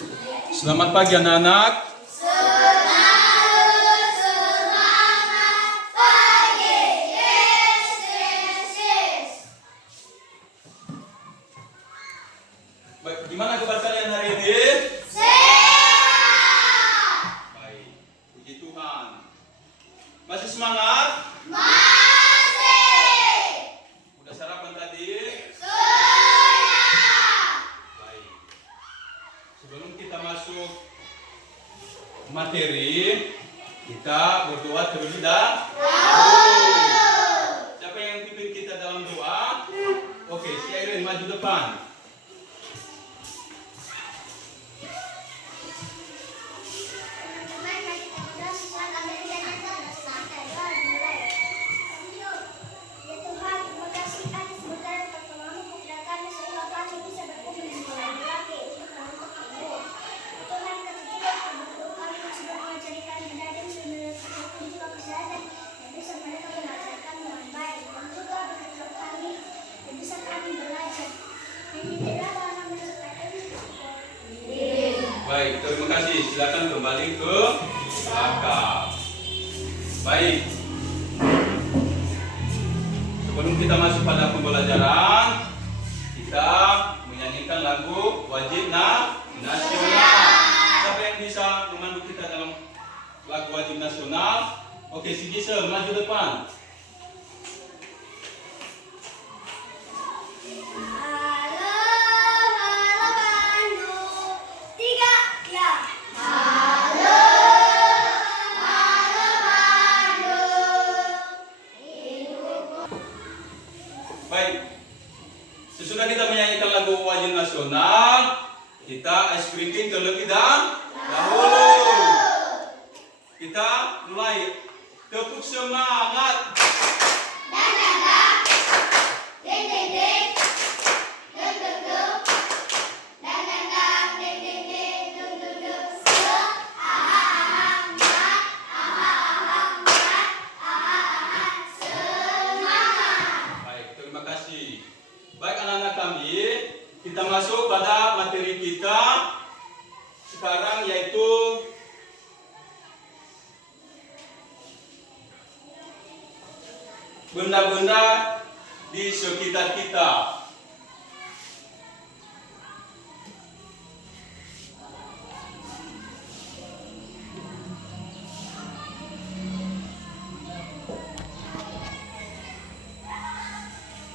Selamat pagi anak-anak. Semangat pagi. Yes, yes, yes. Baik, gimana kabar kalian hari ini? Sehat. Baik, puji Tuhan. Masih semangat? Masih. Udah sarapan tadi? Sudah. Baik. Sebelum kita masuk materi, kita berdoa terlebih dahulu. Siapa yang pimpin kita dalam doa? Oke, si Irene maju depan. Baik, terima kasih. Silakan kembali ke belakang. Baik. Sebelum kita masuk pada pembelajaran, kita menyanyikan lagu wajib nasional. Siapa yang bisa memandu kita dalam lagu wajib nasional? Oke, si Gisel maju depan. Baik, sesudah kita menyanyikan lagu wajib nasional, kita ice breaking terlebih dahulu. Kita mulai tepuk semangat. Baik, terima kasih. Baik anak-anak kami, kita masuk pada materi kita sekarang, yaitu benda-benda di sekitar kita.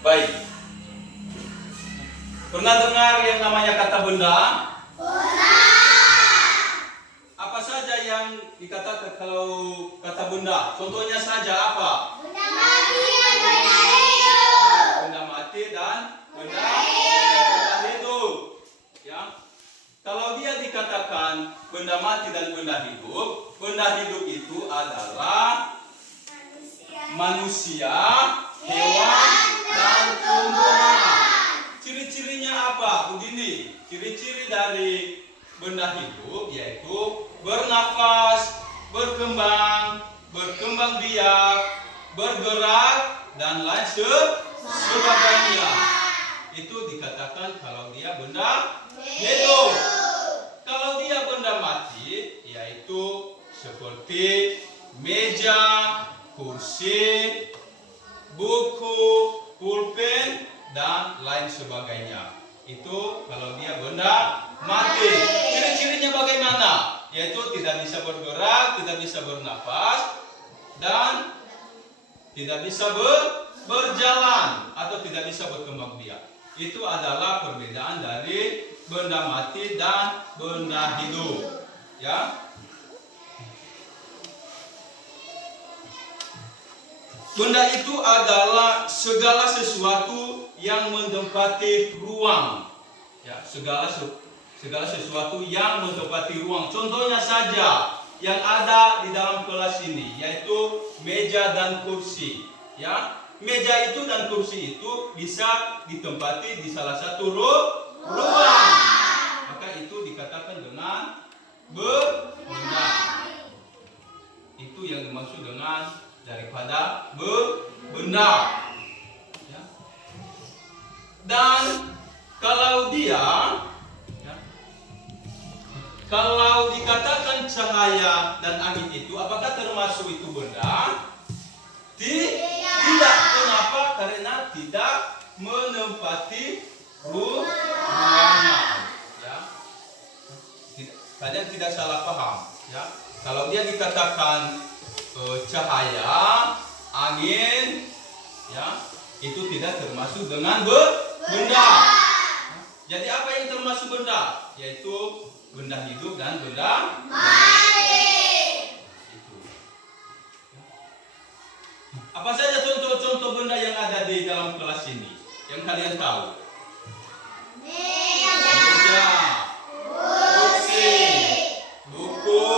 Baik. Pernah dengar yang namanya kata benda? Apa saja yang dikatakan kalau kata benda? Contohnya saja apa? Benda mati dan benda hidup. Ya. Kalau dia dikatakan benda mati dan benda hidup itu adalah manusia, hewan, dan tumbuhan. Ciri-cirinya apa? Begini, ciri-ciri dari benda hidup yaitu bernafas, berkembang biak, bergerak, dan lain sebagainya. Itu dikatakan kalau dia benda hidup. Kalau dia benda mati, yaitu seperti meja, kursi, buku, pulpen, dan lain sebagainya. Itu kalau dia benda mati. Ciri-cirinya bagaimana? Yaitu tidak bisa bergerak, tidak bisa bernafas, dan tidak bisa berjalan atau tidak bisa berkembang biak. Itu adalah perbedaan dari benda mati dan benda hidup. Ya. Benda itu adalah segala sesuatu yang menempati ruang. Ya, segala sesuatu yang menempati ruang. Contohnya saja yang ada di dalam kelas ini, yaitu meja dan kursi. Ya, meja itu dan kursi itu bisa ditempati di salah satu ruang. Maka itu dikatakan dengan benda. Itu yang dimaksud dengan daripada benda. Ya. Dan kalau dia kalau dikatakan cahaya dan angin itu, apakah termasuk itu benda? Tidak. Kenapa? Karena tidak menempati ruangan. Ya. Kalian tidak salah paham. Ya. Kalau dia dikatakan cahaya, angin, ya, itu tidak termasuk dengan benda. Jadi apa yang termasuk benda? Yaitu benda hidup dan benda mati. Itu. Apa saja contoh-contoh benda yang ada di dalam kelas ini yang kalian tahu? Meja, kursi, buku,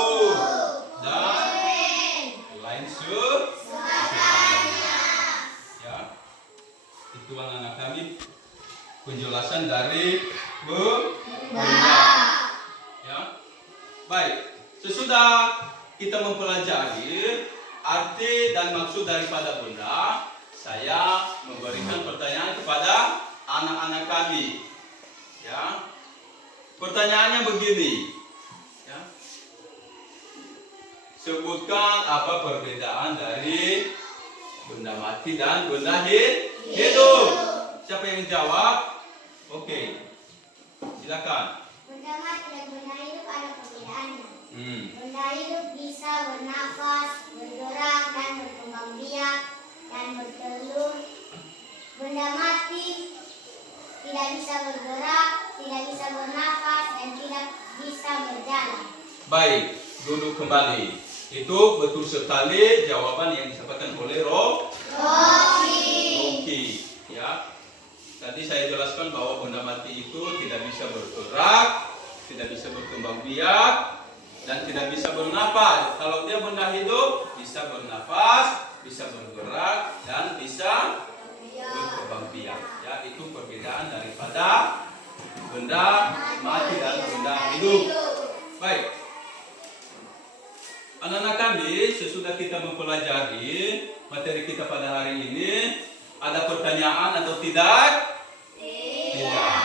dan lain sebagainya. Ya, itu anak-anak kami penjelasan dari benda. Ya, baik. Sesudah kita mempelajari arti dan maksud daripada benda, saya memberikan pertanyaan kepada anak-anak kami. Ya, pertanyaannya begini. Ya, sebutkan apa perbedaan dari benda mati dan benda hidup. Siapa yang jawab? Oke, silakan. Benda mati dan benda hidup ada perbedaannya. Benda hidup bisa bernafas, bergerak, dan berkembang biak, dan bertelur. Benda mati tidak bisa bergerak, tidak bisa bernafas, dan tidak bisa berjalan. Baik, Duduk kembali. Itu betul sekali jawaban yang disampaikan oleh Rocky. Ya. Tadi saya jelaskan bahwa benda mati itu tidak bisa bergerak, tidak bisa berkembang biak, dan tidak bisa bernafas. Kalau dia benda hidup, bisa bernafas, bisa bergerak, dan bisa berkembang biak. Ya, itu perbedaan daripada benda mati dan benda hidup. Baik. Anak-anak kami, sesudah kita mempelajari materi kita pada hari ini, ada pertanyaan atau tidak? Tidak.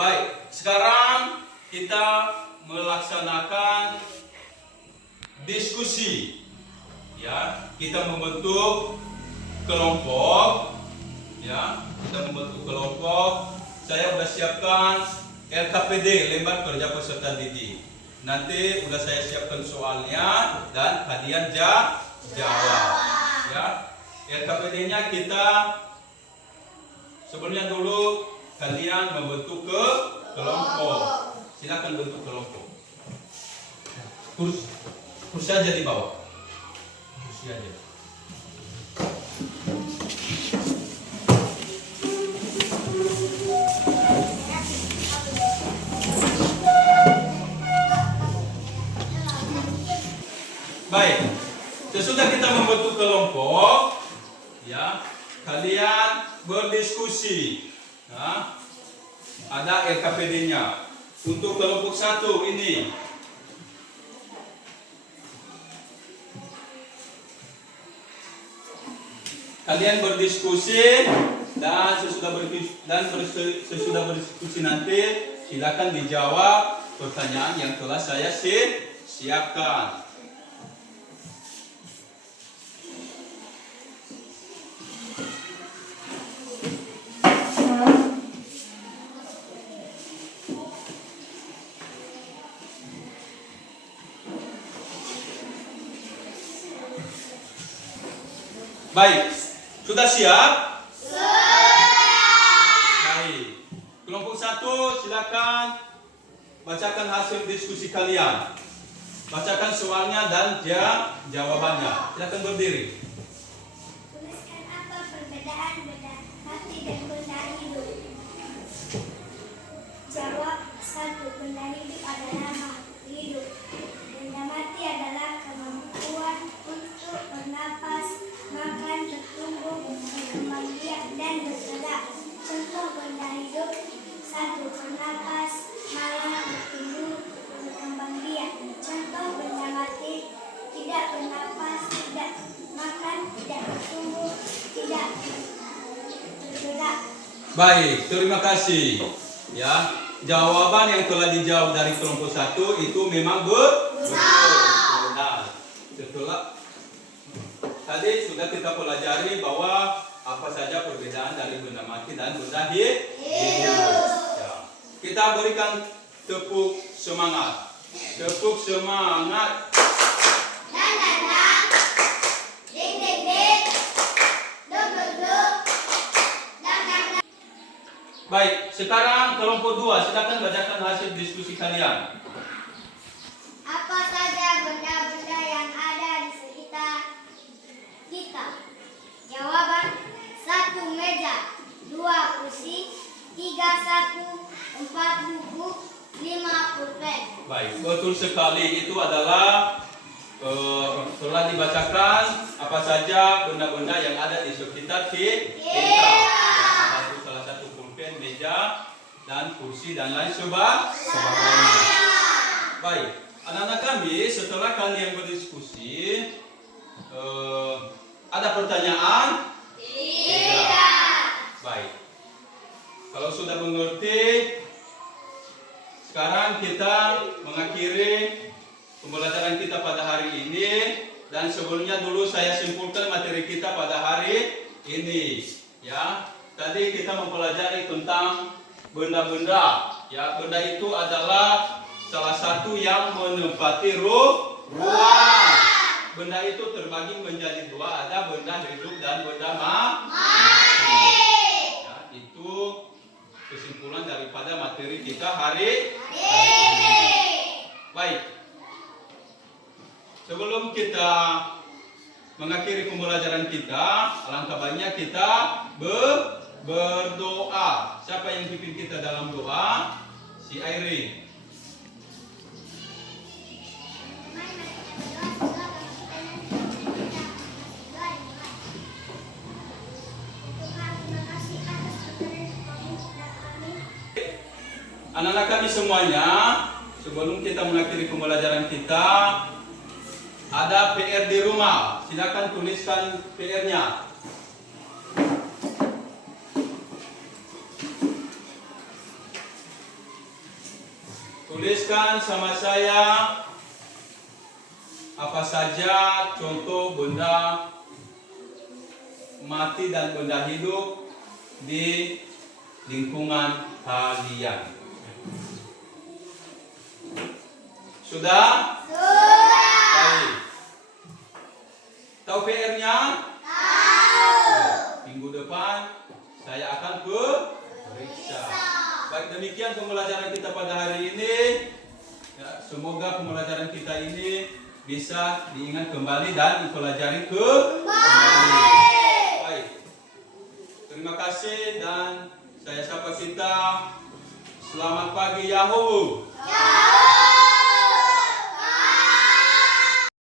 Baik, sekarang kita melaksanakan diskusi. Ya, kita membentuk kelompok. Ya, kita membentuk kelompok. Saya sudah siapkan LKPD, lembar kerja peserta didik. Nanti sudah saya siapkan soalnya dan kalian jawab. Ya, LKPD-nya kita sebelumnya dulu kalian membentuk kelompok. Silakan bentuk kelompok. Kursi aja di bawah. Kursi aja. Baik, sesudah kita membentuk kelompok, ya, kalian berdiskusi. Nah, ada LKPD-nya. Untuk kelompok 1 ini, kalian berdiskusi dan sesudah berdiskusi nanti silakan dijawab pertanyaan yang telah saya siapkan. Baik, sudah siap? Baik. Kelompok 1 silakan bacakan hasil diskusi kalian. Bacakan soalnya dan jawabannya. Silakan berdiri. Tuliskan apa perbedaan benda mati dan benda hidup. Jawab 1. Benda hidup adalah makhluk hidup. Benda mati adalah kemampuan untuk bernapas, makan, bertumbuh, berkembang biak, dan bergerak. Contoh benda hidup: 1. Bernapas, makan, bertumbuh, berkembang biak. Contoh benda mati: tidak bernapas, tidak makan, tidak bertumbuh, tidak bergerak. Baik, terima kasih. Ya, jawaban yang telah dijawab dari kelompok 1 itu memang benar. Setelah tadi sudah kita pelajari bahwa apa saja perbedaan dari benda mati dan benda hidup. Ya. Kita berikan tepuk semangat. Tepuk semangat. Baik, sekarang kelompok 2, silakan bacakan hasil diskusi kalian. Apa saja benda-benda yang ada di sekitar kita? Jawaban: 1 meja, 2 kursi, 3 saku, 4 buku, 5 pulpen. Baik, betul sekali, itu adalah telah dibacakan apa saja benda-benda yang ada di sekitar kita. Salah satu pulpen, meja, dan kursi dan lain sebagainya. Baik, anak-anak kami, setelah kalian berdiskusi, ada pertanyaan? Tidak. Baik. Kalau sudah mengerti, sekarang kita mengakhiri pembelajaran kita pada hari ini. Dan sebelumnya dulu saya simpulkan materi kita pada hari ini. Ya, tadi kita mempelajari tentang benda-benda. Ya, benda itu adalah salah satu yang menempati ruang. Benda itu terbagi menjadi 2, ada benda hidup dan benda mati. Ya, itu kesimpulan daripada materi kita hari ini. Baik. Sebelum kita mengakhiri pembelajaran kita, alangkah baiknya kita berdoa. Siapa yang pimpin kita dalam doa? Si Airin. Anak-anak kami semuanya, sebelum kita mengakhiri pembelajaran kita, ada PR di rumah. Silakan tuliskan PR-nya. Tuliskan sama saya apa saja contoh benda mati dan benda hidup di lingkungan kalian. Sudah? Baik. Tahu PR-nya? Tahu. Minggu depan saya akan periksa. Baik, demikian pembelajaran kita pada hari ini. Ya, semoga pembelajaran kita ini bisa diingat kembali dan dipelajari kembali. Baik. Terima kasih dan saya sapa kita. Selamat pagi Yahoo.